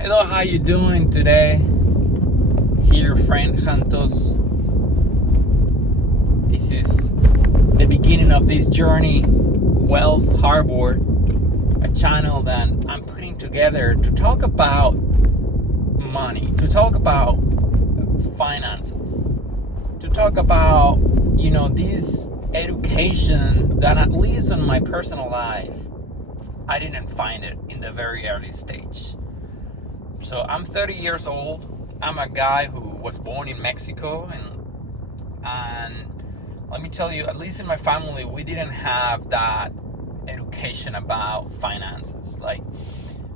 Hello, how you doing today? Here, friend Santos. This is the beginning of this journey, Wealth Harbor, a channel that I'm putting together to talk about money, to talk about finances, to talk about, this education that at least in my personal life, I didn't find it in the very early stage. So I'm 30 years old. I'm a guy who was born in Mexico, and let me tell you, at least in my family, we didn't have that education about finances. Like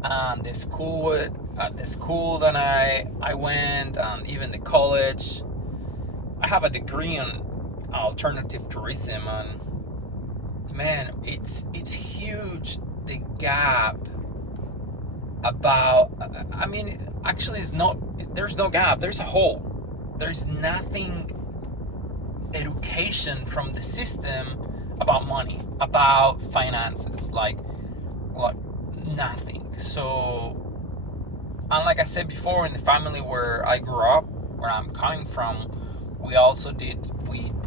the school that I went, and even the college. I have a degree in alternative tourism, and man, it's huge, the gap about, actually there's no gap, there's a hole. There's nothing education from the system about money, about finances, like nothing. So, and like I said before, in the family where I grew up, where I'm coming from, we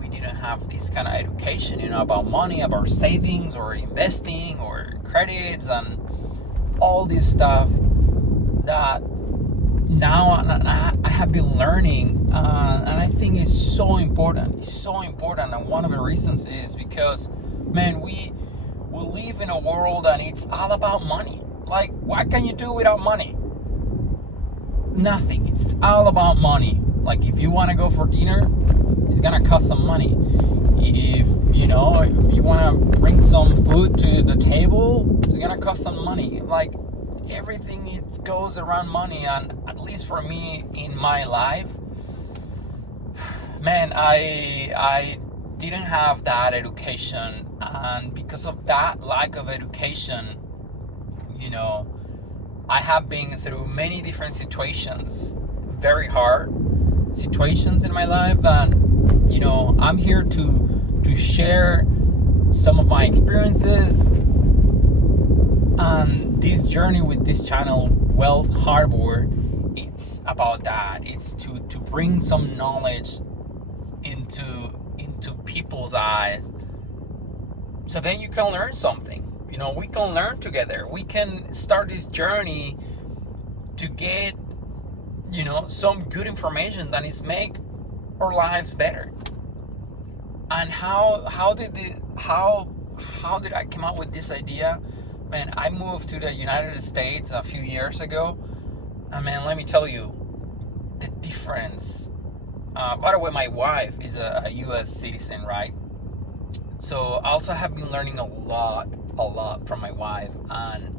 didn't have this kind of education, about money, about savings or investing or credits and all this stuff that now I have been learning, and I think it's so important. It's so important, and one of the reasons is because, man, we live in a world and it's all about money. Like, what can you do without money? Nothing. It's all about money. Like, if you want to go for dinner, it's gonna cost some money. If you want to bring some food to the table, it's gonna cost some money. Like, everything, it goes around money. And at least for me in my life, man, I didn't have that education, and because of that lack of education, I have been through many different situations, very hard situations in my life, and I'm here to share some of my experiences. And this journey with this channel, Wealth Harbor, it's about that. It's to bring some knowledge into people's eyes, so then you can learn something. We can learn together. We can start this journey to get some good information that is make our lives better. And how did I come up with this idea? Man, I moved to the United States a few years ago, and man, let me tell you the difference. By the way, my wife is a U.S. citizen, right? So I also have been learning a lot from my wife, and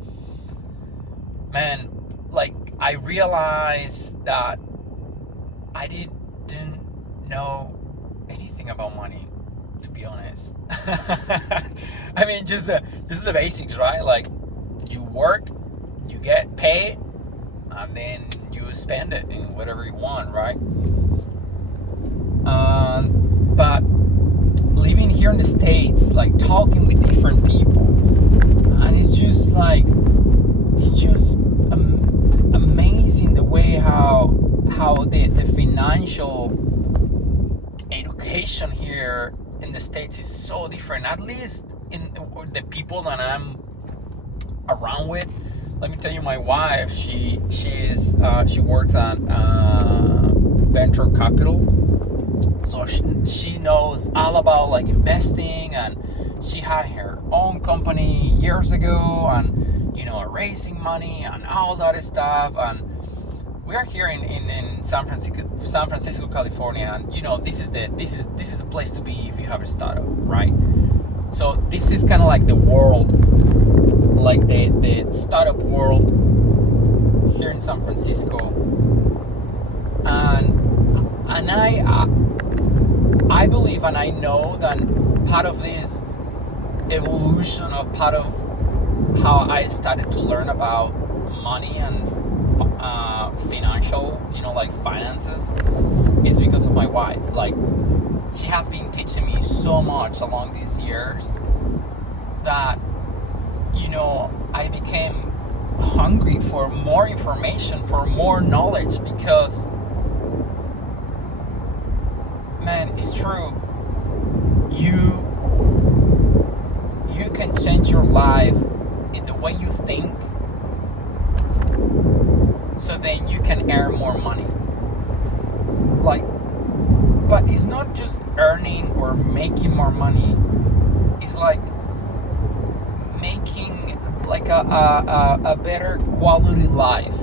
man, like, I realized that I didn't know anything about money, to be honest. I mean, just the basics, right? Like, you work, you get paid, and then you spend it in whatever you want, right? But living here in the States, like, talking with different people, and it's just amazing the way how the financial education here in the States is so different, at least in the people that I'm around with. Let me tell you, my wife, she works at venture capital, so she knows all about, like, investing, and she had her own company years ago, and raising money and all that stuff. And we are here in San Francisco, California, and this is the place to be if you have a startup, right? So this is kind of like the world, like the startup world here in San Francisco. And I believe, and I know that part of this evolution, of part of how I started to learn about money and financial, like finances, is because of my wife. Like, she has been teaching me so much along these years that I became hungry for more information, for more knowledge, because man, it's true, you can change your life in the way you think, so then you can earn more money. Like, but it's not just earning or making more money, it's like making like a better quality life.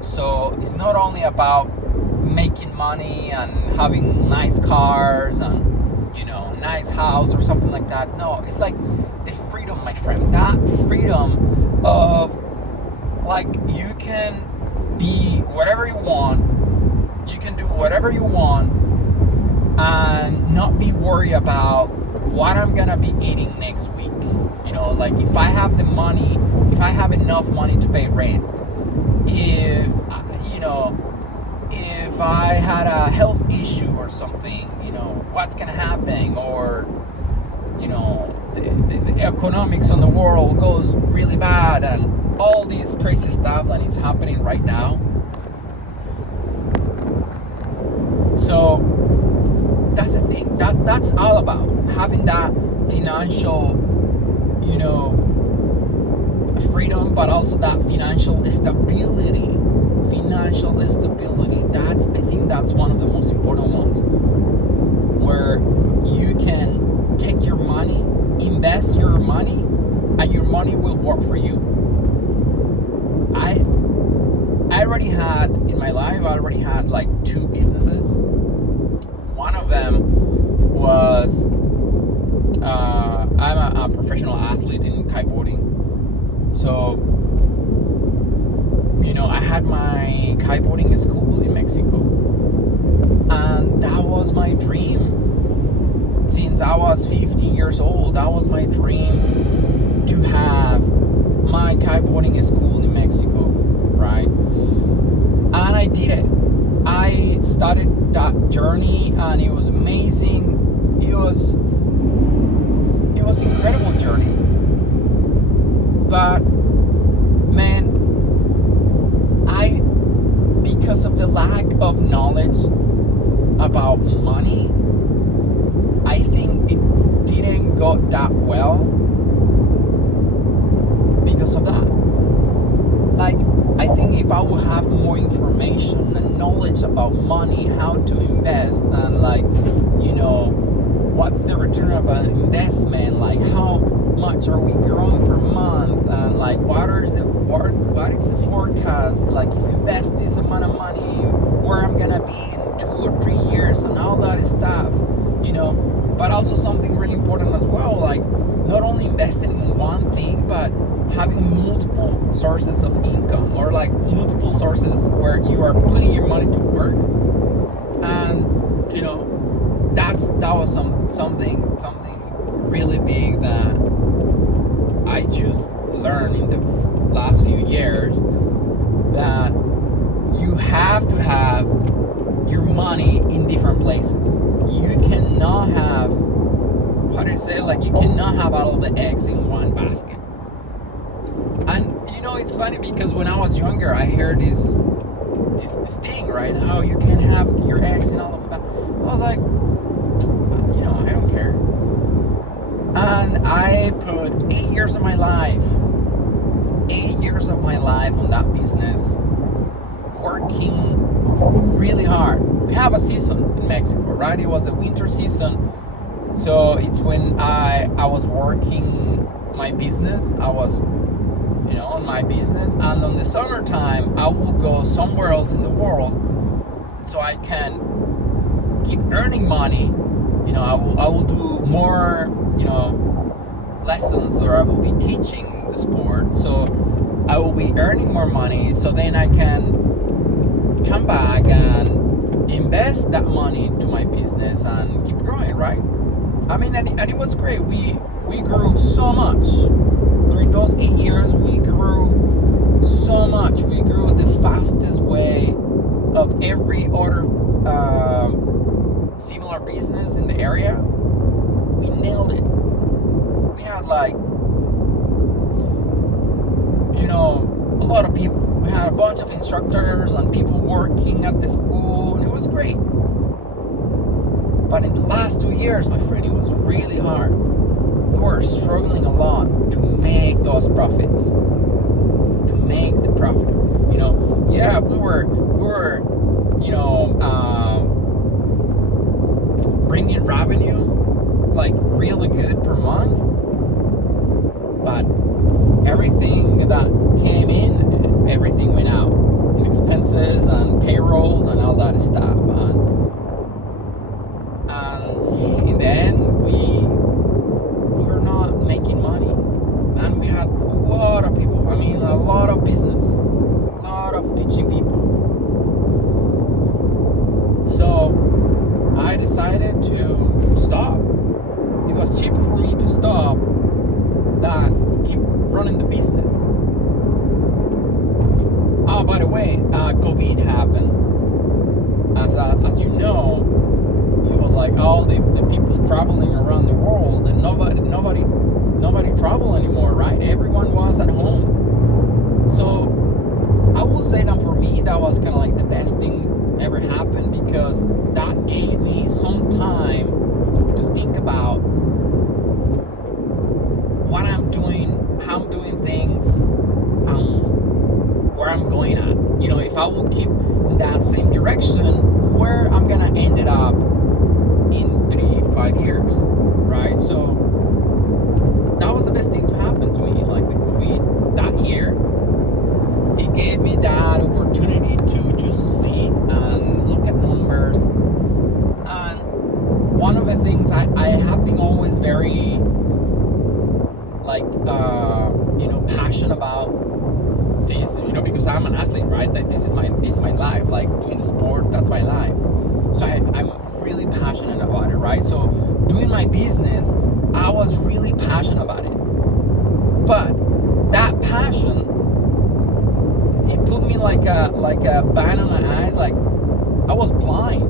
So it's not only about making money and having nice cars and, you know, nice house or something like that. No, it's like the freedom, my friend. That freedom of, like, you can be whatever you want, you can do whatever you want, and not be worried about what I'm gonna be eating next week. You know, like, if I have the money, if I have enough money to pay rent, if, you know, if I had a health issue or something, you know, what's gonna happen, or, you know, the economics on the world goes really bad, and all these crazy stuff that is happening right now. So that's the thing, that's all about having that financial, you know, freedom, but also that financial stability. That's, I think that's one of the most important ones, where you can take your money, invest your money, and your money will work for you. I already had in my life, like 2 businesses. One of them was I'm a professional athlete in kiteboarding. So, you know, I had my kiteboarding school in Mexico, and that was my dream. Since I was 15 years old, that was my dream, to have my kiteboarding school in Mexico, right? And I did it. I started that journey, and it was amazing. It was incredible journey. But man, because of the lack of knowledge about money, I think it didn't go that well because of that. Like, I think if I would have more information and knowledge about money, how to invest, and, like, you know, what's the return of an investment, like how much are we growing per month, and like what is the forecast, like if you invest this amount of money, where I'm gonna be in 2 or 3 years, and all that stuff, you know. But also something really important as well, like not only investing in one thing, but having multiple sources of income, or like multiple sources where you are putting your money to work. And, you know, that was something really big that I just learned in the last few years, that you have to have your money in different places. You cannot have, how do you say, like, you cannot have all of the eggs in one basket. And, you know, it's funny because when I was younger, I heard this thing, right? How you can have your eggs in all of that. I was like, you know, I don't care. And I put 8 years of my life on that business, working really hard. We have a season in Mexico, right? It was the winter season. So it's when I was working my business. I was, you know, on my business. And on the summertime, I will go somewhere else in the world so I can keep earning money. You know, I will do more, you know, lessons, or I will be teaching the sport. So I will be earning more money, so then I can come back and invest that money into my business and keep growing, right? I mean, and it was great. We grew so much. During those 8 years, we grew so much. We grew the fastest way of every other similar business in the area. We nailed it. We had like lot of people. We had a bunch of instructors and people working at the school, and it was great. But in the last 2 years, my friend, it was really hard. We were struggling a lot to make those profits, to make the profit. You know, yeah, we were, you know, bringing revenue like really good per month, but everything that came in, everything went out in expenses and payrolls and all that stuff. And in the end, we were not making money. And we had a lot of people, I mean, a lot of business, a lot of teaching people. So I decided to stop. It was cheaper for me to stop than keep running the business. Oh, by the way, COVID happened. As you know, it was like all the people traveling around the world, and nobody traveled anymore, right? Everyone was at home. So I will say that for me, that was kind of like the best thing ever happened, because that gave me some time to think about what I'm doing, how I'm doing things, where I'm going at. You know, if I will keep in that same direction, where I'm gonna end it up in 3-5 years, right? So that was the best thing to happen to me. Like the COVID that year, it gave me that opportunity to just sit and look at numbers. And one of the things I have been always very like you know, passionate about this, you know, because I'm an athlete, right? Like this is my life. Like doing the sport, that's my life. So I'm really passionate about it, right? So doing my business, I was really passionate about it. But that passion, it put me like a band on my eyes. Like I was blind,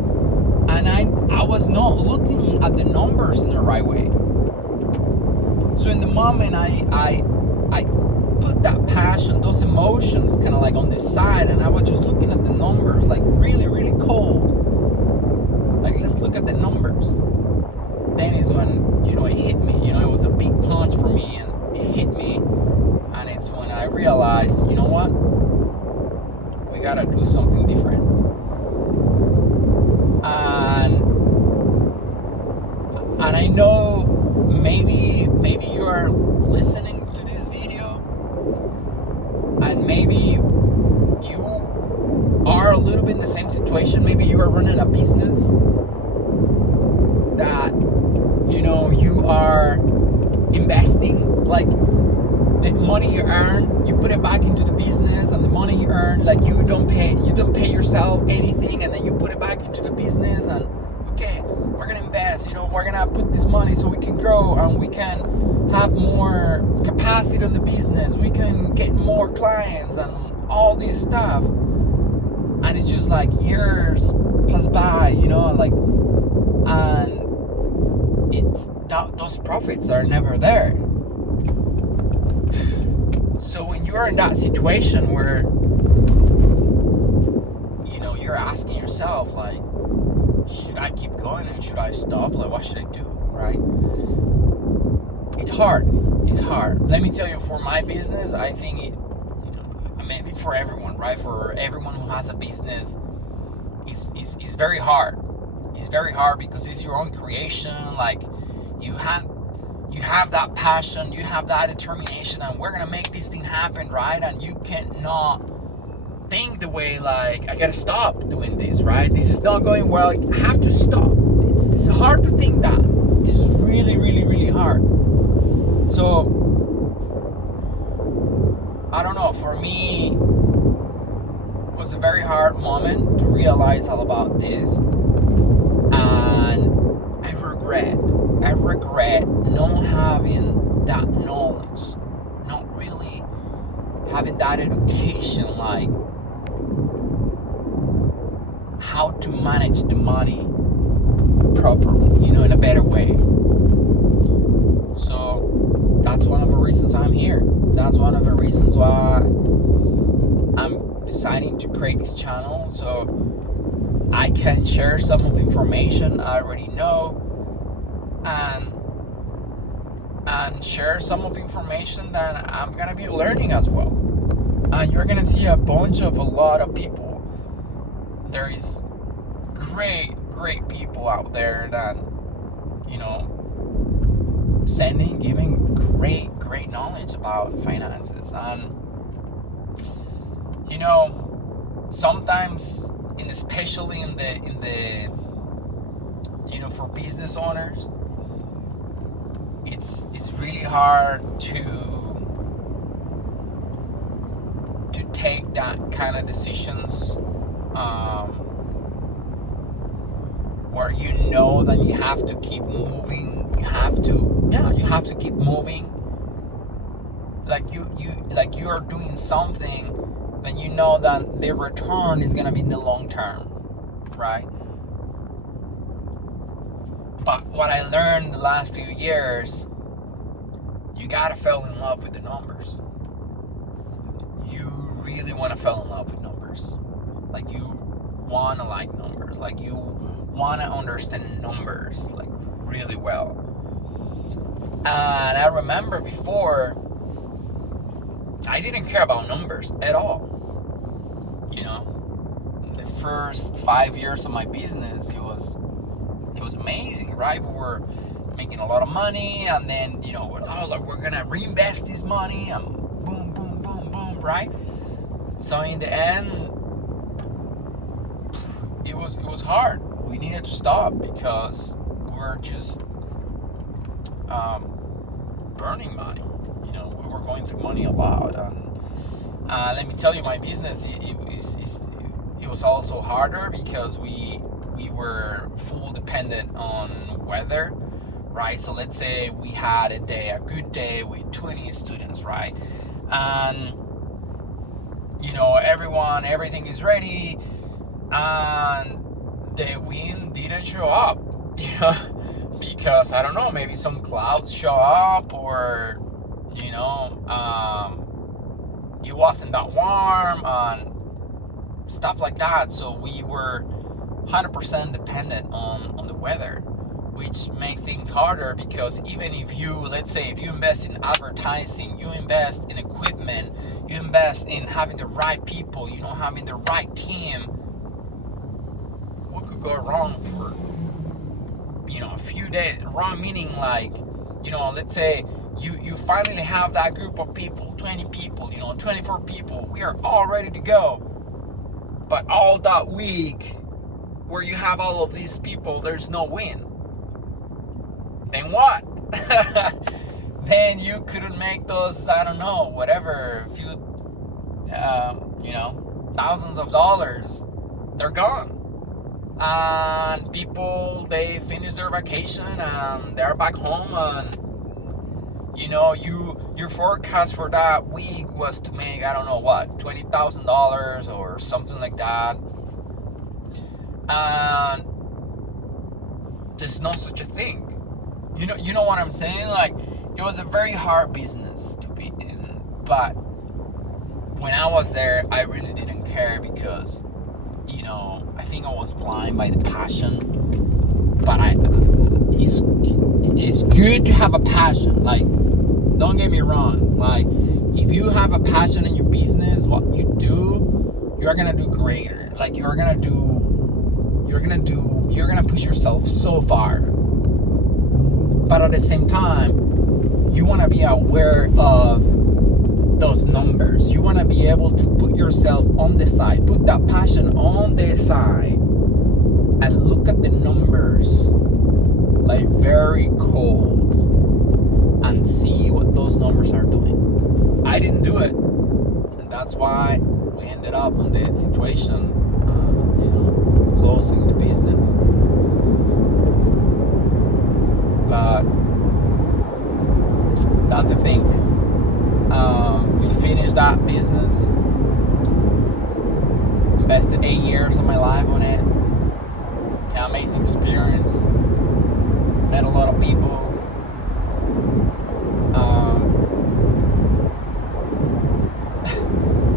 and I was not looking at the numbers in the right way. So in the moment I put that passion, those emotions kind of like on the side, and I was just looking at the numbers, like really, really cold. Like, let's look at the numbers. Then is when, you know, it hit me. You know, it was a big punch for me, and it hit me. And it's when I realized, you know what? We gotta do something different. And I know maybe you are listening to this video, and maybe you are a little bit in the same situation. Maybe you are running a business that, you know, you are investing, like the money you earn, you put it back into the business, and the money you earn, like you don't pay yourself anything, and then you put it back into the business, and okay, we're gonna invest, you know, we're gonna put this money so we can grow and we can have more capacity in the business, we can get more clients and all this stuff. And it's just like years pass by, you know, like, and it's that those profits are never there. So when you're in that situation where, you know, you're asking yourself, like, should I keep going and should I stop? Like, what should I do, right? It's hard. It's hard. Let me tell you, for my business, I think it, you know, maybe for everyone, right? For everyone who has a business, it's very hard. It's very hard because it's your own creation. Like, you have that passion, you have that determination, and we're gonna make this thing happen, right? And you cannot think the way like, I gotta stop doing this, right? This is not going well, I have to stop. It's hard to think that. It's really, really, really hard. So I don't know, for me it was a very hard moment to realize all about this, and I regret not having that knowledge, not really having that education, like how to manage the money properly, you know, in a better way. So that's one of the reasons I'm here. That's one of the reasons why deciding to create this channel so I can share some of the information I already know, and share some of the information that I'm gonna be learning as well. And you're gonna see a lot of people. There is great people out there that, you know, giving great knowledge about finances. And you know, sometimes, and especially in the you know, for business owners, it's really hard to take that kind of decisions, where you know that you have to keep moving. You have to keep moving. Like you are doing something, then you know that the return is gonna be in the long term, right? But what I learned the last few years, you gotta fall in love with the numbers. You really wanna fall in love with numbers. Like you wanna like numbers. Like you wanna understand numbers like really well. And I remember before, I didn't care about numbers at all. You know, the first 5 years of my business, it was amazing, right? We were making a lot of money, and then, you know, we're gonna reinvest this money, and boom, boom, boom, boom, right? So in the end, it was hard. We needed to stop because we're just burning money. You know, we were going through money a lot, and let me tell you, my business it was also harder because we were full dependent on weather, right? So let's say we had a good day with 20 students, right? And you know, everything is ready, and the wind didn't show up, you know, because I don't know, maybe some clouds show up, or you know, it wasn't that warm and stuff like that. So we were 100% dependent on the weather, which made things harder, because even if let's say if you invest in advertising, you invest in equipment, you invest in having the right people, you know, having the right team, what could go wrong for, you know, a few days? Wrong meaning, like, you know, let's say you finally have that group of people, 20 people, you know, 24 people, we are all ready to go. But all that week where you have all of these people, there's no win. Then what? Then you couldn't make those, I don't know, whatever, few, you know, thousands of dollars. They're gone. And people, they finish their vacation and they're back home, and you know, your forecast for that week was to make, I don't know what, $20,000 or something like that. And there's no such a thing. You know what I'm saying? Like, it was a very hard business to be in. But when I was there, I really didn't care, because, you know, I think I was blind by the passion. But it's good to have a passion. Like, don't get me wrong. Like, if you have a passion in your business, what you do, you're gonna do greater. Like, you're gonna push yourself so far. But at the same time, you want to be aware of those numbers. You want to be able to put yourself on the side, put that passion on the side, and look at the numbers, like, very cold, and see what those numbers are doing. I didn't do it, and that's why we ended up in that situation, you know, closing the business. But that's the thing. We finished that business, invested 8 years of my life on it. Yeah, amazing experience. Met a lot of people.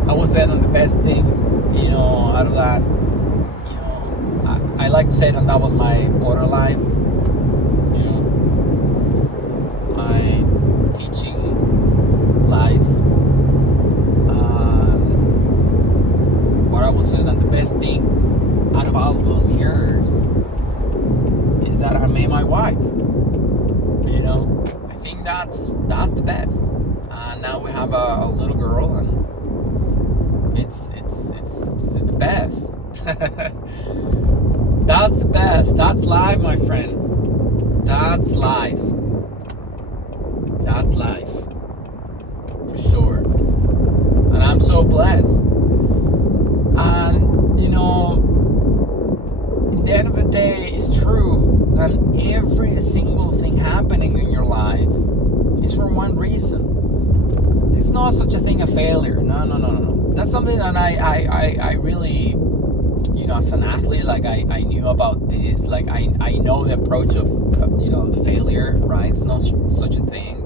I would say that the best thing, out of that, I like to say that was my order life, my teaching life. What I would say that the best thing out of all of those years is that I met my wife. I think that's the best. And now we have a little girl, and it's the best. That's the best. That's life, my friend. That's life. That's life. For sure. And I'm so blessed. And, at the end of the day, it's true that every single thing happening in your life is for one reason. There's no such a thing as failure. No. That's something that I really, as an athlete, like I knew about this. Like I know the approach of failure, right? It's not such a thing.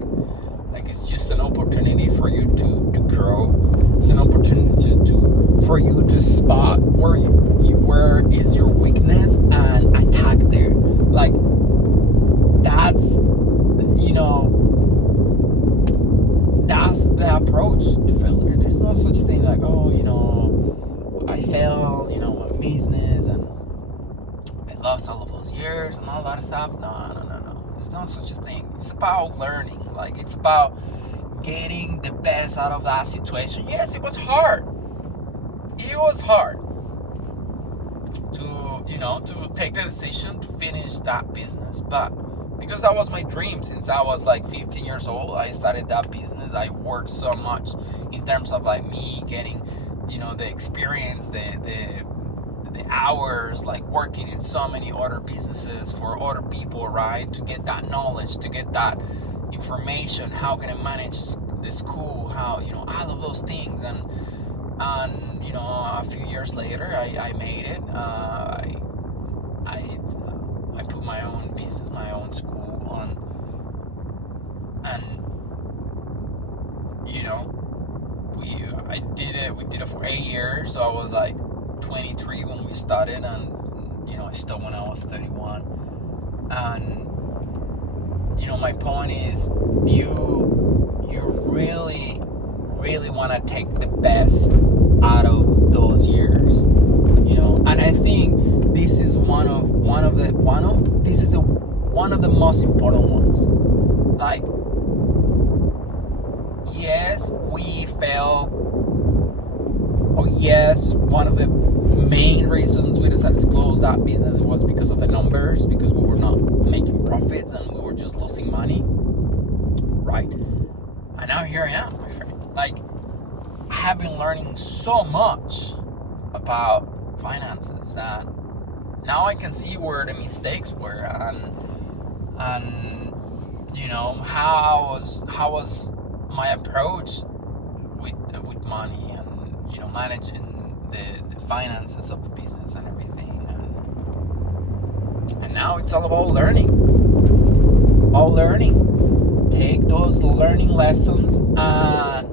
Like it's just an opportunity for you to grow. It's an opportunity for you to spot where is your weakness and attack there. Like that's that's the approach to failure. There's no such thing like, I failed, my business, and I lost all of those years and all that stuff. No. There's no such a thing. It's about learning. Like it's about getting the best out of that situation. Yes, it was hard. It was hard to take the decision to finish that business, but because that was my dream since I was like 15 years old, I started that business. I worked so much in terms of like me getting, the experience, the hours, like working in so many other businesses for other people, right? To get that knowledge, to get that information. How can I manage the school? How, all of those things. And a few years later, I made it. I put my own business, my own school on, and we did it for 8 years. So I was like 23 when we started, and I still when I was 31. And my point is, you really want to take the best out of those years, and I think this is one of the most important ones. Like, yes, we fail, or yes, one of the main reasons we decided to close that business was because of the numbers, because we were not making profits and we were just losing money, right? And now here I am, my friend. Like, I have been learning so much about finances, and now I can see where the mistakes were, and how was my approach with money, and managing the finances of the business and everything, and now it's all about learning. Take those learning lessons and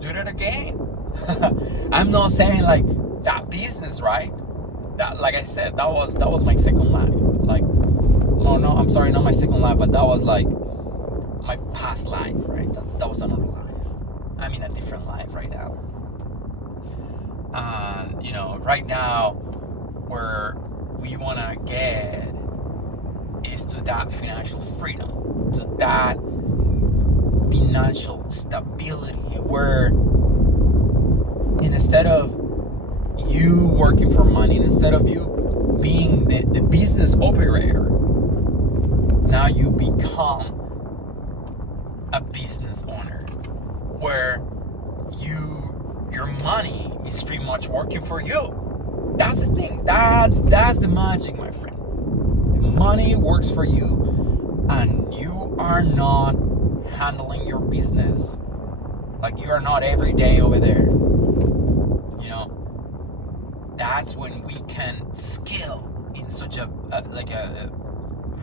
do it again. I'm not saying like that business, right? That, like I said, that was my second life. Like, no, I'm sorry, not my second life, but that was like my past life, right? That was another life. I'm in a different life right now. And right now, where we want to get is to that financial freedom, to that financial stability, where instead of you working for money, instead of you being the business operator, now you become a business owner, where your money is pretty much working for you. That's the thing. That's the magic, my friend. Money works for you, and you are not handling your business like you are not every day over there. That's when we can scale in such a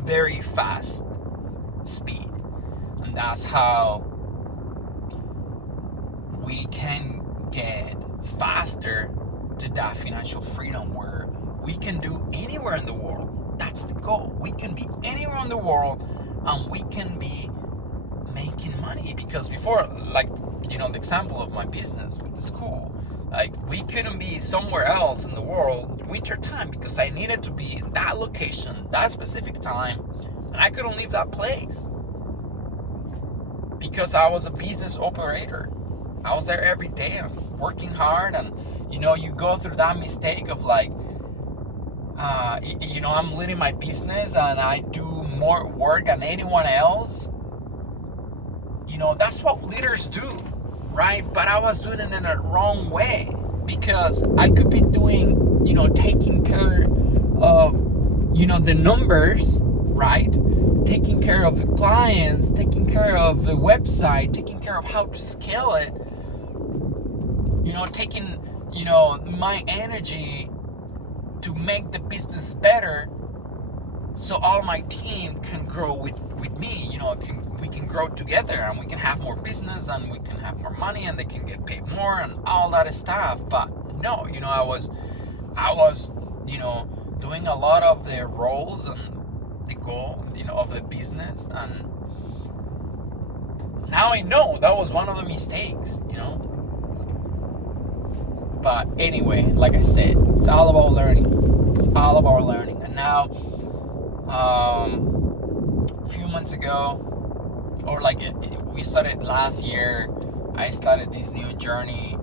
very fast speed, and that's how we can get faster to that financial freedom where we can do anywhere in the world. That's the goal. We can be anywhere in the world and we can be making money. Because before, like, the example of my business with the school, like, we couldn't be somewhere else in the world in winter time because I needed to be in that location, that specific time, and I couldn't leave that place because I was a business operator. I was there every day and working hard, and you go through that mistake of like, I'm leading my business and I do more work than anyone else. That's what leaders do, right? But I was doing it in a wrong way because I could be doing, taking care of, the numbers, right? Taking care of the clients, taking care of the website, taking care of how to scale it, taking, my energy to make the business better so all my team can grow with me, we can grow together and we can have more business and we can have more money and they can get paid more and all that stuff. But no, I was, doing a lot of the roles and the goal, of the business. And now I know that was one of the mistakes, But anyway, like I said, it's all about learning. It's all about learning. And now, a few months ago, or like we started last year, I started this new journey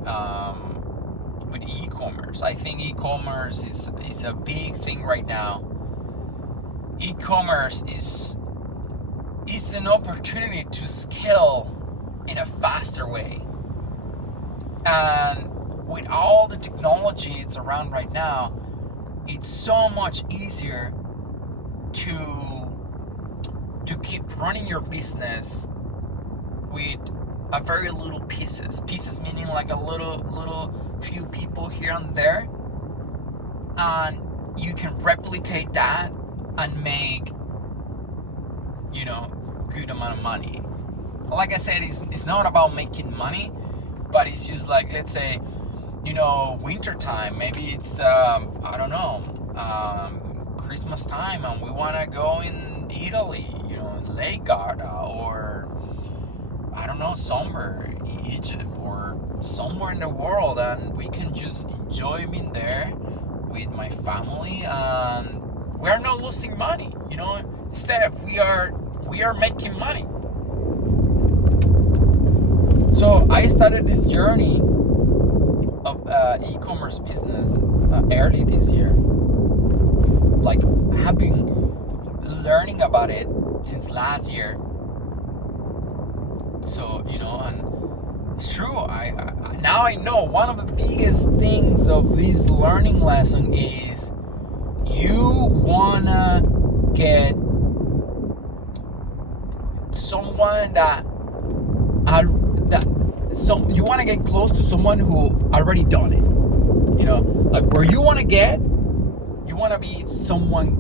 with e-commerce. I think e-commerce is a big thing right now. E-commerce is an opportunity to scale in a faster way. And with all the technology it's around right now, it's so much easier to keep running your business with a very little pieces meaning like a little few people here and there, and you can replicate that and make good amount of money. Like I said, it's not about making money, but it's just like, let's say, winter time, maybe it's I don't know, Christmas time, and we want to go in Italy, Lake Garda, or I don't know, somewhere in Egypt or somewhere in the world, and we can just enjoy being there with my family, and we're not losing money, instead we are making money. So I started this journey of e-commerce business early this year. Like, I have been learning about it since last year. So, and it's true. I now I know one of the biggest things of this learning lesson is you wanna get someone you want to get close to someone who already done it. Like where you want to get, you want to be someone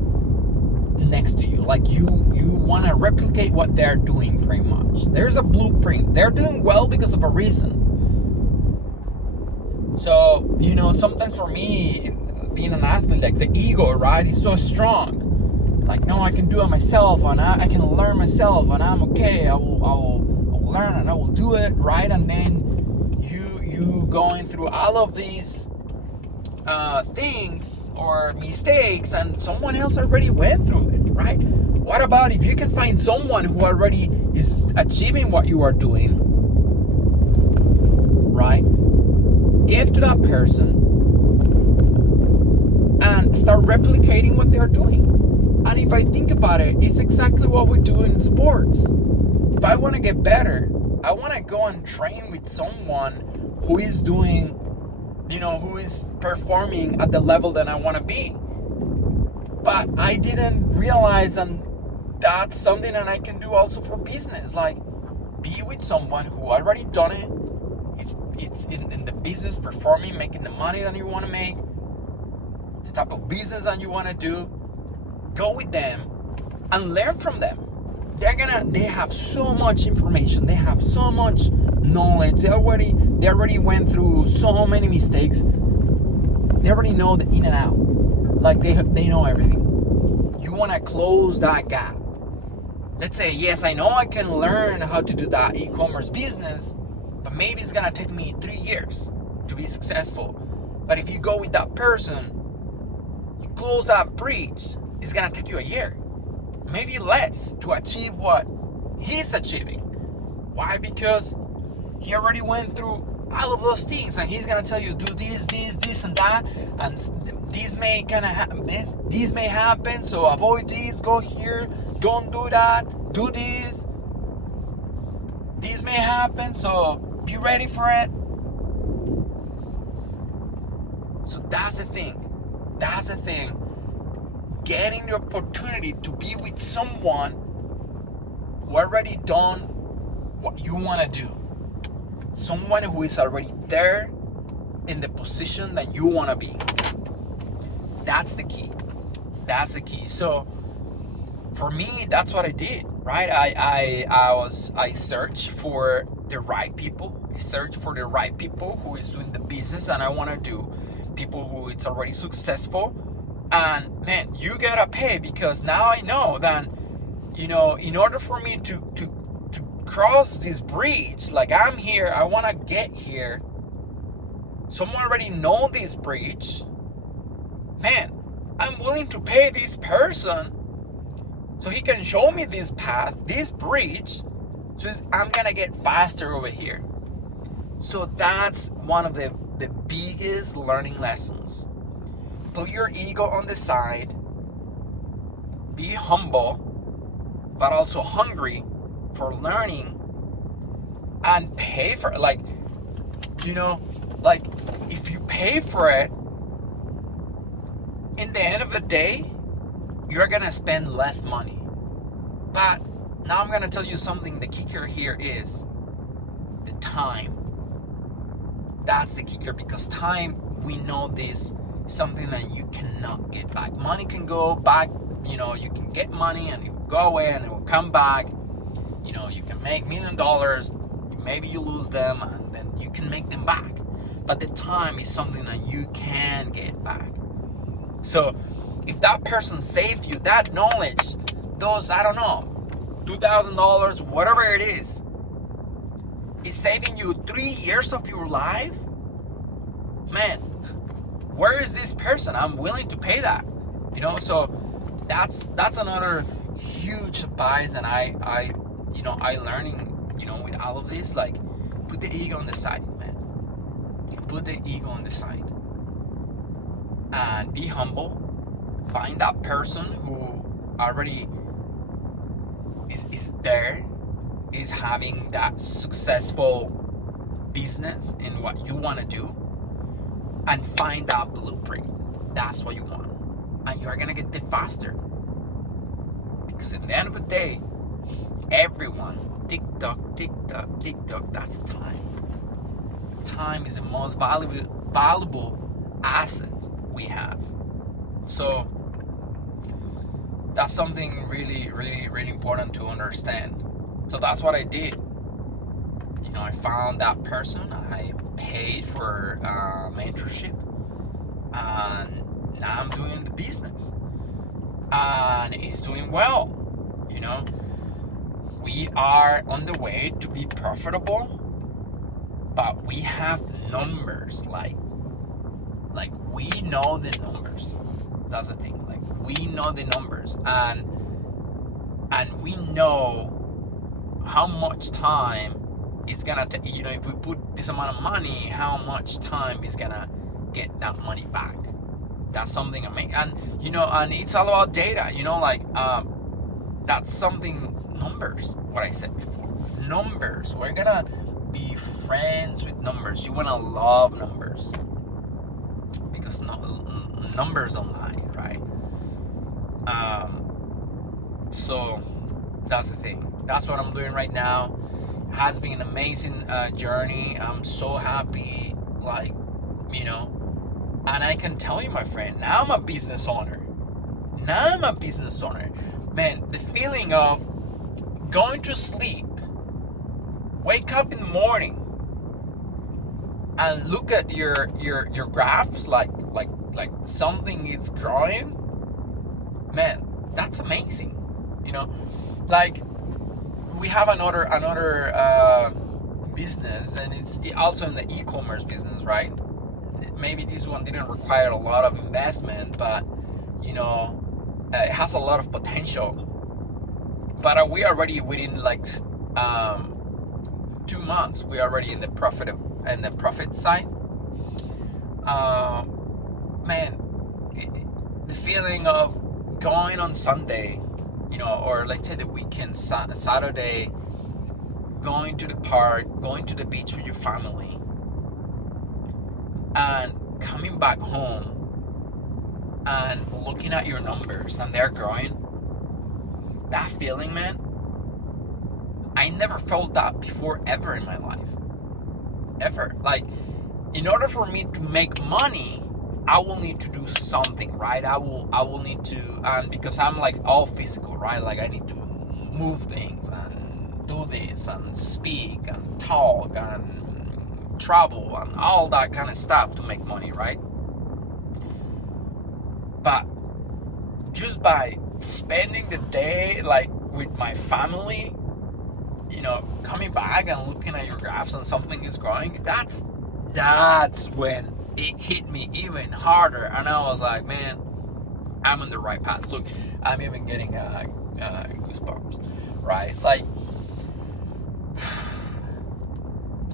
next to you. Like you want to replicate what they're doing pretty much. There's a blueprint. They're doing well because of a reason. So, sometimes for me, being an athlete, like the ego, right, is so strong. Like, no, I can do it myself, and I can learn myself, and I'm okay. I will learn and I will do it, right? And then you going through all of these things or mistakes, and someone else already went through it, right? What about if you can find someone who already is achieving what you are doing, right? Get to that person and start replicating what they're doing. And if I think about it, it's exactly what we do in sports. If I want to get better, I want to go and train with someone who is doing, who is performing at the level that I want to be. But I didn't realize that that's something that I can do also for business. Like, be with someone who already done it. It's in the business, performing, making the money that you want to make, the type of business that you want to do. Go with them and learn from them. They have so much information, they have so much knowledge, they already They already went through so many mistakes. They already know the in and out. Like they know everything. You want to close that gap. Let's say, yes, I know I can learn how to do that e-commerce business, but maybe it's gonna take me 3 years to be successful. But if you go with that person, you close that breach, it's gonna take you a year, maybe less, to achieve what he's achieving. Why? Because he already went through all of those things, and he's gonna tell you, do this, and that, and this may this may happen, so avoid this, go here, don't do that, do this. This may happen, so be ready for it. So that's the thing. Getting the opportunity to be with someone who already done what you want to do. Someone who is already there in the position that you want to be. That's the key. So for me, that's what I did, right? I searched for the right people. I searched for the right people who is doing the business that I want to do. People who it's already successful. And man, you gotta pay, because now I know that, in order for me to cross this bridge, like I'm here, I want to get here. Someone already know this bridge. Man, I'm willing to pay this person so he can show me this path, this bridge, so I'm gonna get faster over here. So that's one of the biggest learning lessons. Put your ego on the side, be humble, but also hungry for learning, and pay for it. Like if you pay for it, in the end of the day, you're gonna spend less money. But now I'm gonna tell you something. The kicker here is the time. That's the kicker, because time, we know this, is something that you cannot get back. Money can go back, you can get money and it will go away and it will come back. You can make $1 million, maybe you lose them, and then you can make them back. But the time is something that you can get back. So if that person saved you that knowledge, those, I don't know, $2,000, whatever it is saving you 3 years of your life, man, where is this person? I'm willing to pay that. So that's another huge advice, and I learning, with all of this, like, put the ego on the side, man. Put the ego on the side. And be humble. Find that person who already is there, is having that successful business in what you want to do, and find that blueprint. That's what you want. And you're gonna get there faster. Because at the end of the day, everyone, TikTok, that's the time. Time is the most valuable asset we have. So that's something really, really, really important to understand. So that's what I did. I found that person. I paid for mentorship, and now I'm doing the business, and it's doing well. We are on the way to be profitable, but we have numbers. Like we know the numbers. That's the thing. Like, we know the numbers, and we know how much time it's gonna take. If we put this amount of money, how much time is gonna get that money back. That's something amazing. And and it's all about data. That's something. Numbers, what I said before. Numbers. We're gonna be friends with numbers. You wanna love numbers, because numbers don't lie, right? So that's the thing. That's what I'm doing right now. Has been an amazing journey. I'm so happy, and I can tell you, my friend, now I'm a business owner. Man, the feeling of going to sleep, wake up in the morning, and look at your graphs, like something is growing, man, that's amazing. You know, like we have another business, and it's also in the e-commerce business, right? Maybe this one didn't require a lot of investment, but you know, it has a lot of potential. But we are already within like 2 months, we are already in the profit side. Man, the feeling of going on Sunday, you know, or let's say the weekend, Saturday, going to the park, going to the beach with your family, and coming back home and looking at your numbers and they're growing, that feeling, man, I never felt that before ever in my life. Ever. Like, in order for me to make money, I will need to do something, right? I will need to, and because I'm like all physical, right? Like I need to move things and do this and speak and talk and travel and all that kind of stuff to make money, right? But just by spending the day like with my family, you know, coming back and looking at your graphs and something is growing, that's when it hit me even harder, and I was like, man, I'm on the right path. Look, I'm even getting goosebumps, right? Like,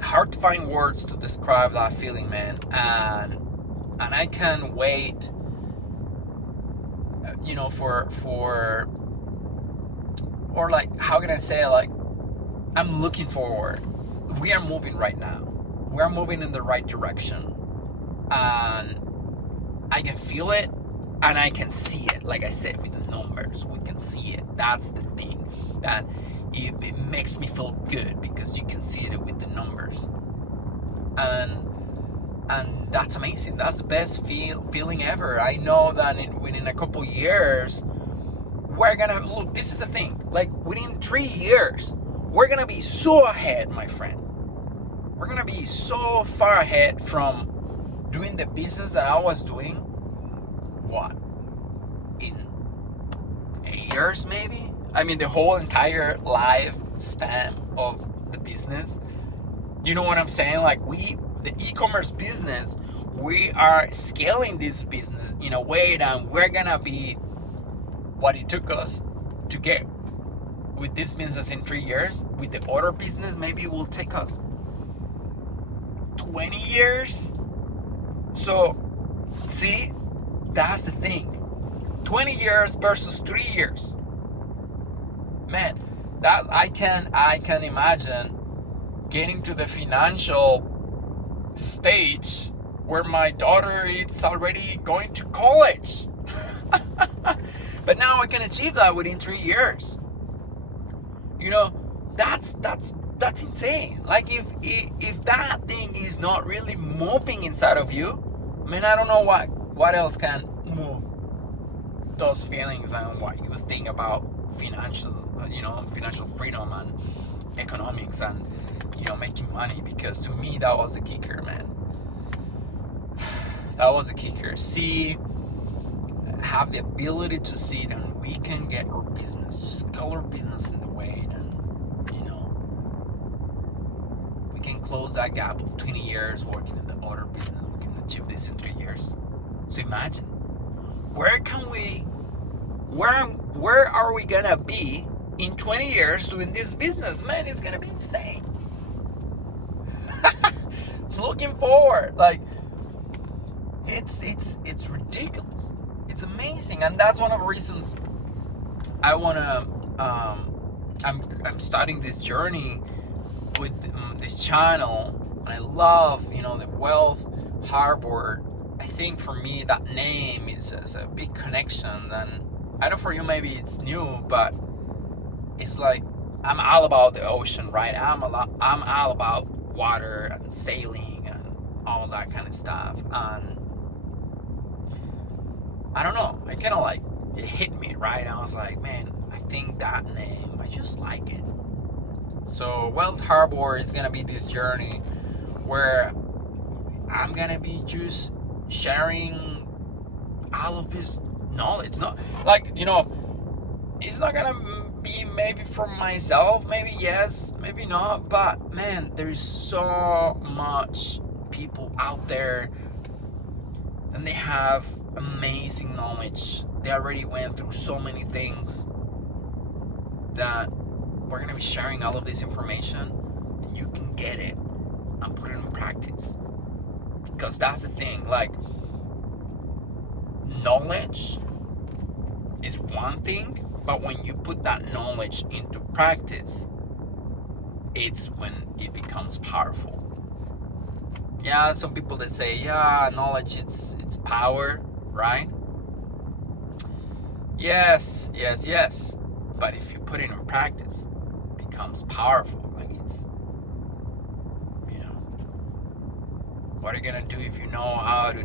hard to find words to describe that feeling, man. And I can't wait, you know, for or like, how can I say it? Like, I'm looking forward. We are moving right now. We are moving in the right direction. And I can feel it and I can see it. Like I said, with the numbers, we can see it. That's the thing. That it makes me feel good because you can see it with the numbers. And that's amazing. That's the best feeling ever. I know that within a couple years, we're gonna, look, this is the thing. Like, within 3 years, we're gonna be so ahead, my friend. We're gonna be so far ahead from doing the business that I was doing. What? In 8 years, maybe? I mean, the whole entire life span of the business. You know what I'm saying? Like, the e-commerce business, we are scaling this business in a way that we're gonna be what it took us to get with this business in 3 years. With the other business, maybe it will take us 20 years. So, see, that's the thing. 20 years versus 3 years. Man, that I can imagine getting to the financial stage where my daughter is already going to college. But now I can achieve that within 3 years. You know, that's insane. Like, if that thing is not really moving inside of you, man, I don't know what else can move those feelings and what you think about financial freedom and economics and, you know, making money. Because to me, that was the kicker, man. That was the kicker. Have the ability to see that we can get our business, scale our business in the way that, you know, we can close that gap of 20 years working in the other business. We can achieve this in 3 years. So imagine, where are we gonna be in 20 years doing this business? Man, it's gonna be insane. Looking forward, like, it's ridiculous. It's amazing, and that's one of the reasons I wanna. I'm starting this journey with this channel. I love, you know, the Wealth Harbor. I think for me that name is a big connection, and I know for you maybe it's new, but it's like I'm all about the ocean, right? I'm all about water and sailing and all that kind of stuff, and I don't know, I kind of like, it hit me, right? I was like, man, I think that name, I just like it. So Wealth Harbor is gonna be this journey where I'm gonna be just sharing all of this knowledge. Not like, it's not gonna be maybe for myself, maybe yes, maybe not, but man, there's so much people out there and they have amazing knowledge. They already went through so many things that we're gonna be sharing all of this information, and you can get it and put it in practice. Because that's the thing, like, knowledge is one thing, but when you put that knowledge into practice, it's when it becomes powerful. Yeah, some people that say, yeah, knowledge, it's power, right? Yes. But if you put it in practice, it becomes powerful. Like, it's, what are you gonna do if you know how to,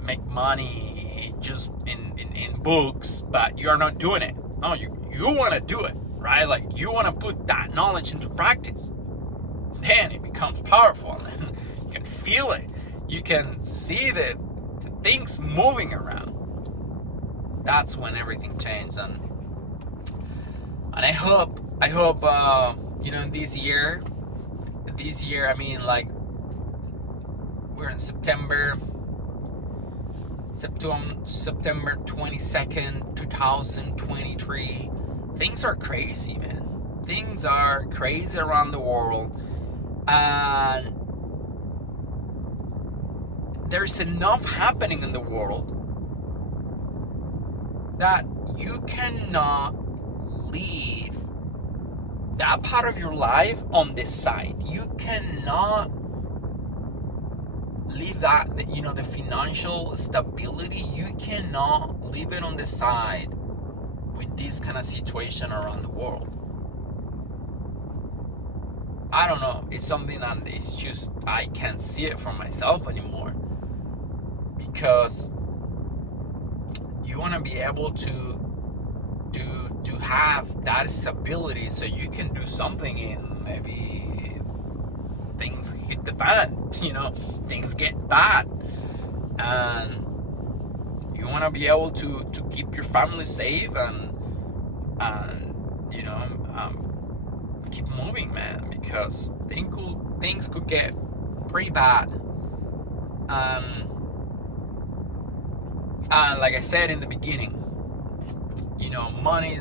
make money just in books, but you are not doing it? No, you want to do it, right? Like, you want to put that knowledge into practice. Then it becomes powerful, and you can feel it. You can see the things moving around. That's when everything changes. And I hope this year, I mean, like, we're in September 22nd, 2023. Things are crazy, man. Things are crazy around the world, and there's enough happening in the world that you cannot leave that part of your life on this side. You cannot leave that, the financial stability, you cannot leave it on the side with this kind of situation around the world. I don't know, it's something that it's just, I can't see it for myself anymore, because you want to be able to have that stability so you can do something in maybe things hit the fan, things get bad, and you want to be able to keep your family safe and keep moving, man, because things could get pretty bad. Like I said in the beginning, money,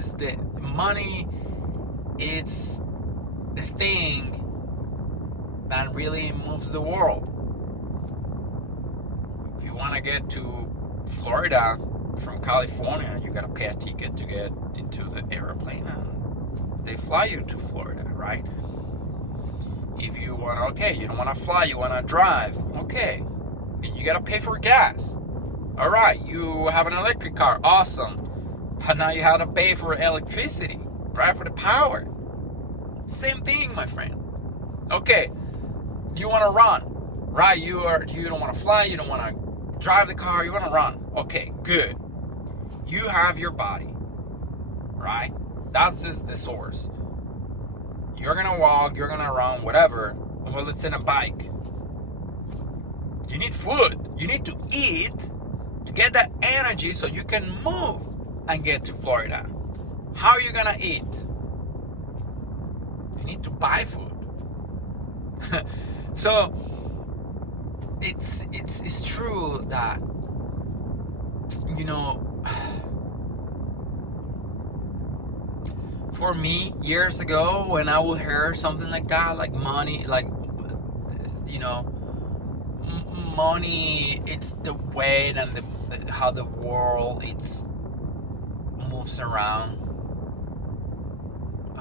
it's the thing that really moves the world. If you want to get to Florida from California, you gotta pay a ticket to get into the airplane, and they fly you to Florida, right? If you you don't want to fly, you want to drive, okay, you gotta pay for gas. All right, you have an electric car, awesome, but now you have to pay for electricity, right, for the power. Same thing, my friend. Okay, you want to run, right? You don't want to fly, you don't want to drive the car, you want to run. Okay, good. You have your body, right? That's the source. You're gonna walk, you're gonna run, whatever. Well, it's in a bike. You need food. You need to eat to get that energy so you can move and get to Florida. How are you gonna eat? You need to buy food. So it's true that for me, years ago, when I would hear something like that, like money, like money, it's the way and how the world moves around.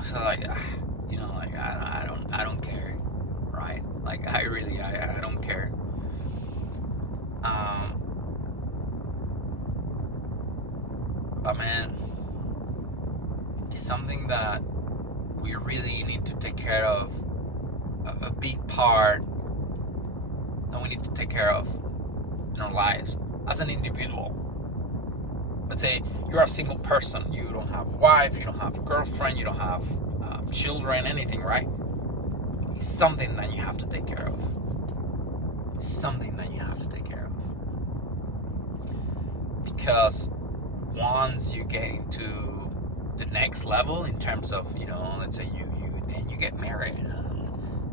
So like, I don't care, right? Like, I don't care. But man, it's something that we really need to take care of. A big part that we need to take care of in our lives as an individual. Let's say you're a single person, you don't have a wife, you don't have a girlfriend, you don't have children, anything, right? It's something that you have to take care of. It's something that you have to take care of. Because once you get into the next level in terms of, let's say then you get married.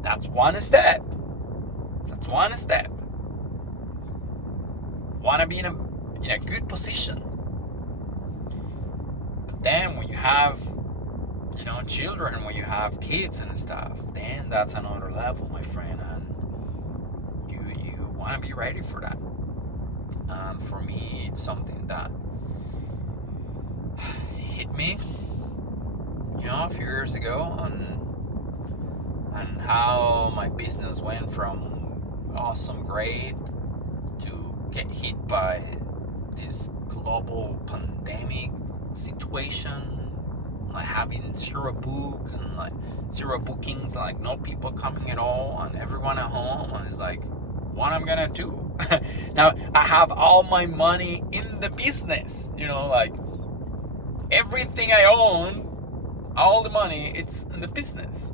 That's one step. That's one step. Want to be in a good position. But then when you have, children, when you have kids and stuff, then that's another level, my friend, and you want to be ready for that. And for me, it's something that hit me, a few years ago, on how my business went from awesome, great, to get hit by this global pandemic situation, like having zero books and like zero bookings, like no people coming at all, and everyone at home, and it's like, what I'm gonna do? Now I have all my money in the business, like everything I own, all the money, it's in the business.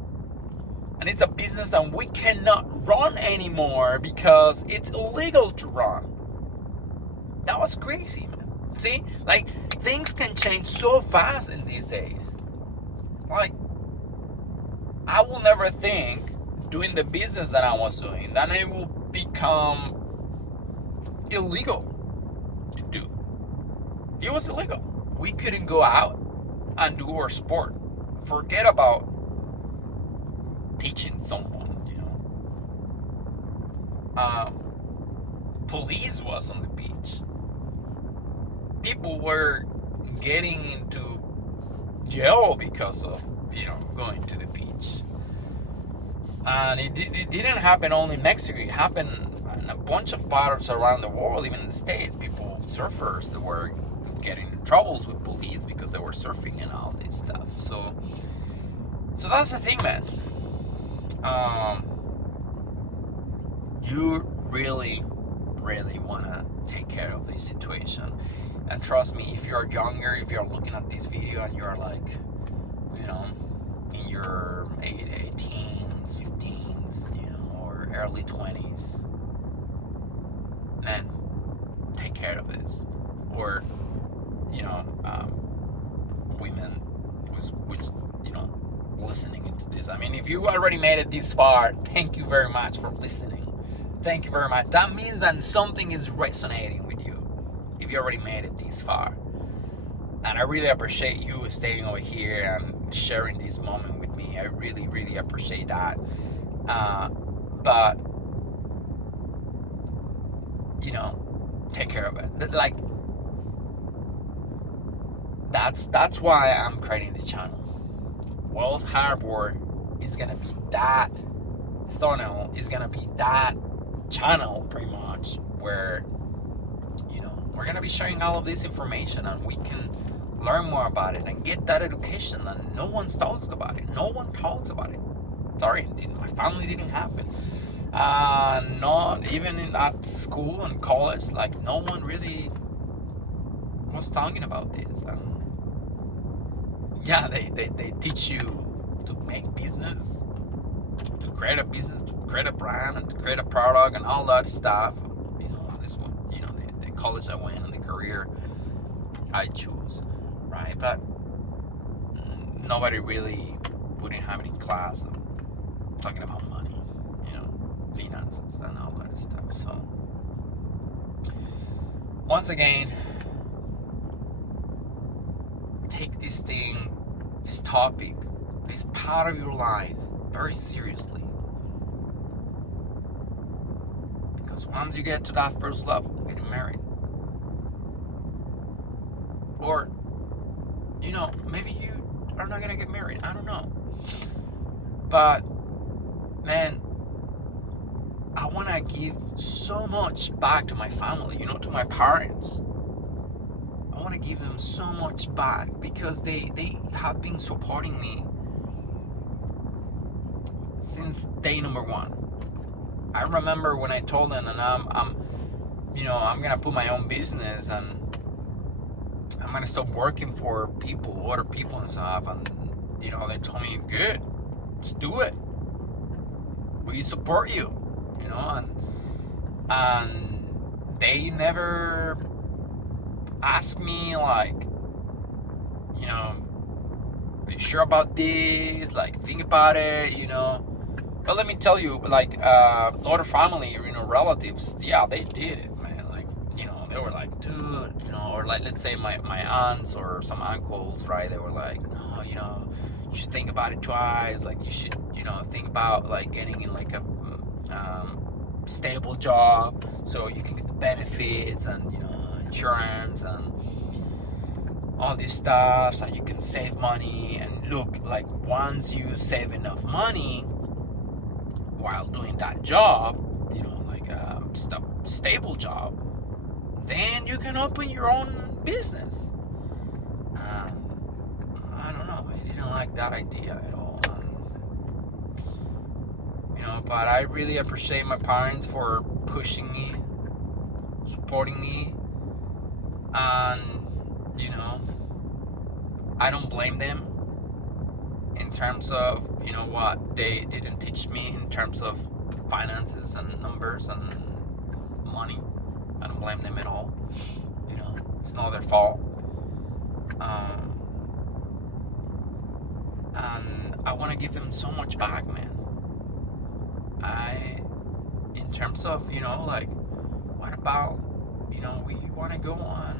And it's a business that we cannot run anymore because it's illegal to run. That was crazy, man. See, like things can change so fast in these days. Like, I will never think doing the business that I was doing that it will become illegal to do. It was illegal. We couldn't go out and do our sport. Forget about teaching someone, police was on the beach. People were getting into jail because of, going to the beach. And it didn't happen only in Mexico. It happened in a bunch of parts around the world, even in the States. Surfers that were getting in troubles with police because they were surfing and all this stuff. So that's the thing, man. You really want to take care of this situation. And trust me, if you're younger, if you're looking at this video and you're like, in your 18s, 15s, or early 20s, man, take care of this. Or, women which listening into this. I mean, if you already made it this far, thank you very much for listening. Thank you very much. That means that something is resonating with you if you already made it this far. And I really appreciate you staying over here and sharing this moment with me. I really, really appreciate that. But, take care of it. Like, that's why I'm creating this channel. Wealth Harbor is gonna be that thumbnail, is gonna be that channel pretty much, where we're gonna be sharing all of this information, and we can learn more about it and get that education. And no one talks about it. Sorry, my family didn't have it. Not even at school and college, like no one really was talking about this. And yeah, they teach you to make business, to create a business, to create a brand, and to create a product and all that stuff. This one, the college I went and the career I chose, right? But nobody really wouldn't have any class talking about money, finances and all that stuff. So once again, take this topic, this part of your life very seriously. Because once you get to that first level, getting married, or maybe you are not gonna get married, I don't know, but man, I want to give so much back to my family, to my parents. I want to give them so much back because they have been supporting me since day number one. I remember when I told them, and I'm gonna put my own business, and I'm gonna stop working for other people and stuff, and they told me, good, let's do it. We support you, and they never asked me like, are you sure about this? Like, think about it, But let me tell you, like, other family, relatives, yeah, they did it, man. Like, they were like, dude, or like, let's say my aunts or some uncles, right? They were like, no, you should think about it twice. Like, you should, think about like getting in like a stable job so you can get the benefits and insurance and all this stuff, so you can save money. And look, like, once you save enough money while doing that job, like a stable job, then you can open your own business. I don't know, I didn't like that idea at all. But I really appreciate my parents for pushing me, supporting me, and I don't blame them in terms of what they didn't teach me in terms of finances and numbers and money. I don't blame them at all. It's not their fault. And I want to give them so much back, man. In terms of like, what about we want to go on.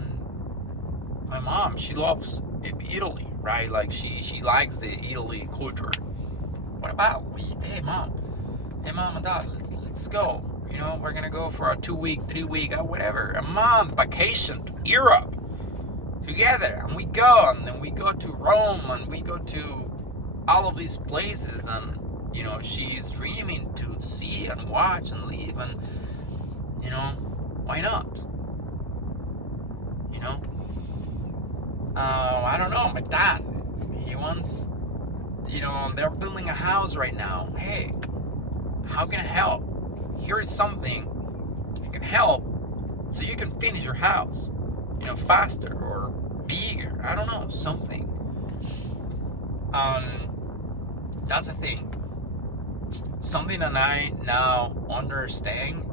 My mom, she loves Italy, right? Like, she likes the Italy culture. What about hey mom and dad, let's go. We're gonna go for a 2-week, 3-week, whatever, a month vacation to Europe together, and we go, and then we go to Rome, and we go to all of these places, and she's dreaming to see and watch and live, and why not? I don't know, my dad, he wants, they're building a house right now. Hey, how can I help? Here's something I can help so you can finish your house, faster or bigger. I don't know, something. That's the thing. Something that I now understand,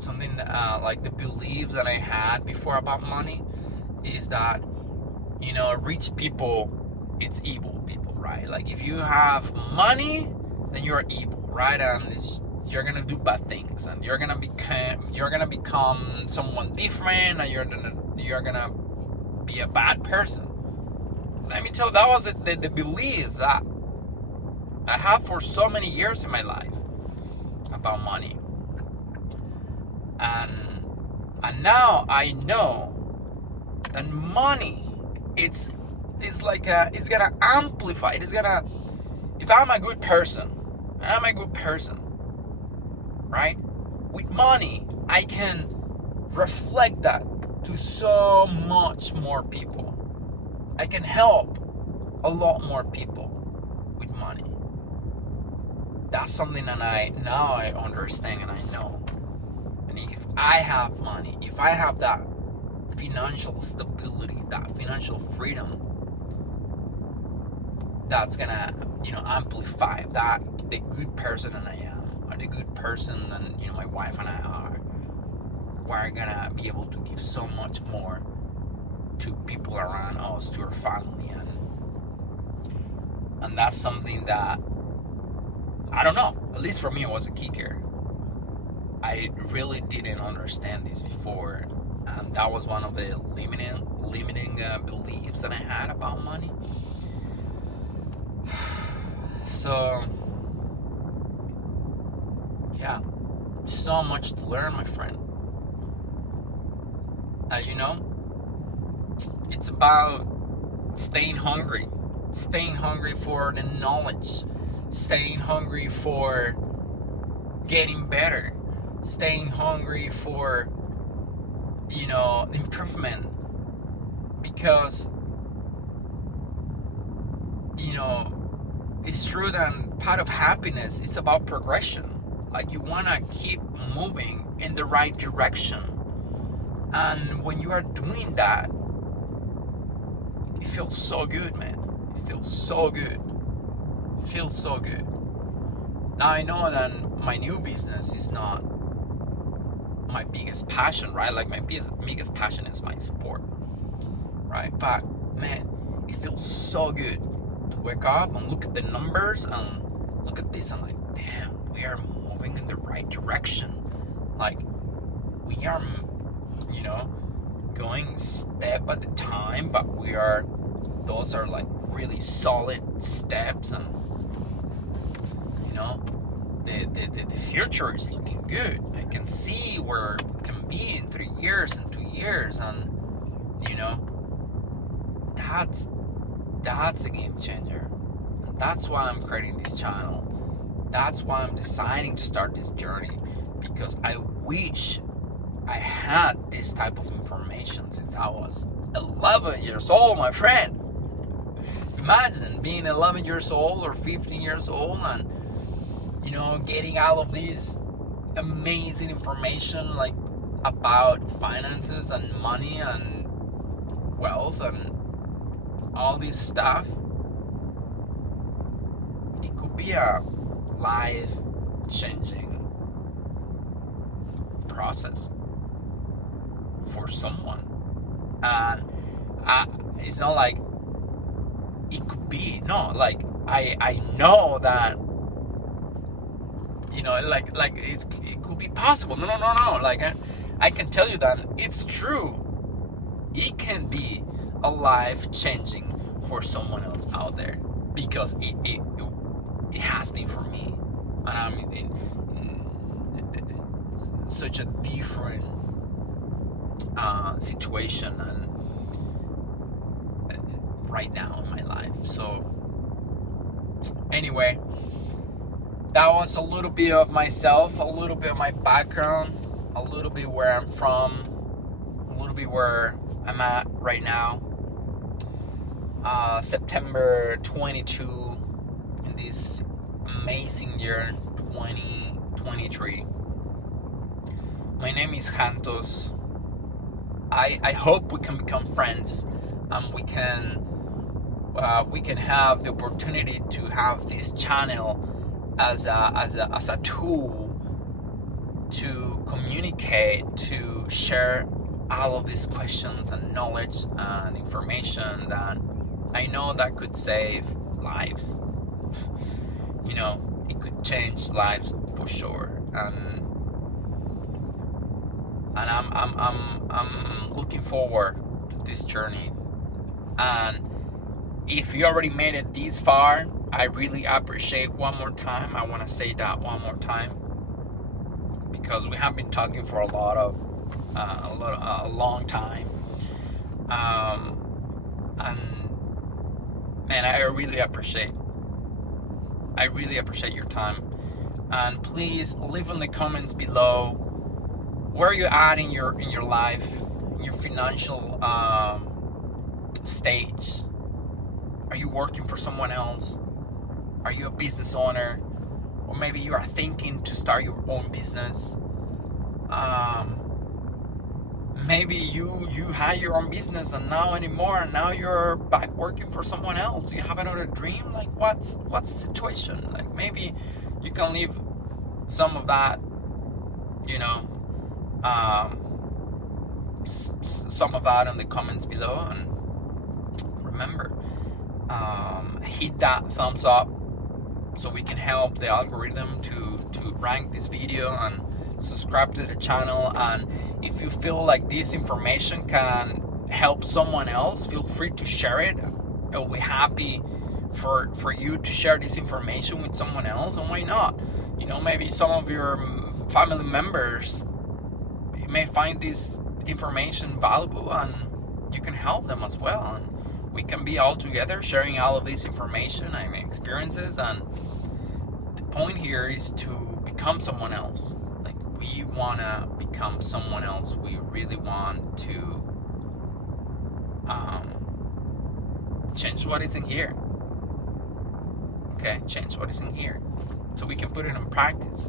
something like the beliefs that I had before about money, is that rich people, it's evil people, right? Like, if you have money, then you're evil, right? And you're gonna do bad things, and you're gonna become someone different, and you're gonna be a bad person. Let me tell you, that was the belief that I have for so many years in my life about money. And now I know that money, it's like it's gonna amplify. If I'm a good person, right? With money, I can reflect that to so much more people. I can help a lot more people with money. That's something that I understand and I know. And if I have money, if I have that financial stability, that financial freedom, that's gonna amplify that the good person that I am, or the good person and my wife and I are, we're gonna be able to give so much more to people around us, to our family, and that's something that, I don't know, at least for me, it was a kicker. I really didn't understand this before, and that was one of the limiting beliefs that I had about money. So yeah, so much to learn, my friend. It's about staying hungry for the knowledge, staying hungry for getting better, staying hungry for improvement, because it's true that part of happiness is about progression. Like, you want to keep moving in the right direction, and when you are doing that, it feels so good, man. It feels so good. Feels so good. Now I know that my new business is not my biggest passion, right? Like my biggest passion is my sport, right? But man, it feels so good to wake up and look at the numbers and look at this and like, damn, we are moving in the right direction. Like we are, you know, going step at a time, but those are like really solid steps, and you know, the future is looking good. I can see where we can be in 3 years and 2 years, and you know, that's a game changer. And that's why I'm creating this channel. That's why I'm deciding to start this journey, because I wish I had this type of information since I was 11 years old, my friend. Imagine being 11 years old or 15 years old and, you know, getting all of this amazing information like about finances and money and wealth and all this stuff. It could be a life-changing process for someone. And it's not like it could be, no, like I know that, you know, like it could be possible. No, like I can tell you that it's true. It can be a life changing for someone else out there, because it has been for me, and I'm in such a different situation and right now in my life. So anyway, that was a little bit of myself, a little bit of my background, a little bit where I'm from, a little bit where I'm at right now. September 22 in this amazing year 2023. My name is Santos. I hope we can become friends, and we can have the opportunity to have this channel as a tool to communicate, to share all of these questions and knowledge and information that I know that could save lives. You know, it could change lives for sure. And I'm looking forward to this journey. And if you already made it this far, I really appreciate one more time. I want to say that one more time, because we have been talking for a long time. And man, I really appreciate your time. And please leave in the comments below where you're at in your life, in your financial stage. Are you working for someone else? Are you a business owner? Or maybe you are thinking to start your own business. Maybe you had your own business and now you're back working for someone else. You have another dream? Like what's the situation? Like maybe you can leave some of that, you know, some of that in the comments below. And remember, hit that thumbs up so we can help the algorithm to rank this video, and subscribe to the channel. And if you feel like this information can help someone else, feel free to share it. I'll be happy for you to share this information with someone else. And why not? You know, maybe some of your family members, you may find this information valuable and you can help them as well. And we can be all together sharing all of this information and experiences. And the point here is to become someone else. Like we want to become someone else. We really want to change what is in here. Okay, change what is in here, so we can put it in practice,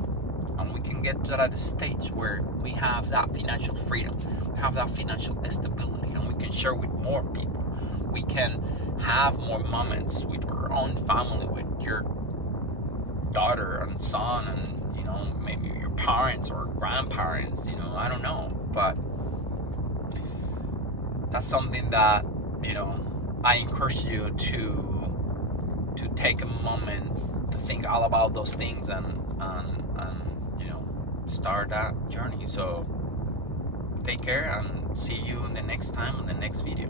and we can get to that stage where we have that financial freedom, we have that financial stability, and we can share with more people. We can have more moments with your own family, with your daughter and son, and maybe your parents or grandparents. I don't know, but that's something that I encourage you to take a moment to think all about those things and start that journey. So take care and see you in the next time in the next video.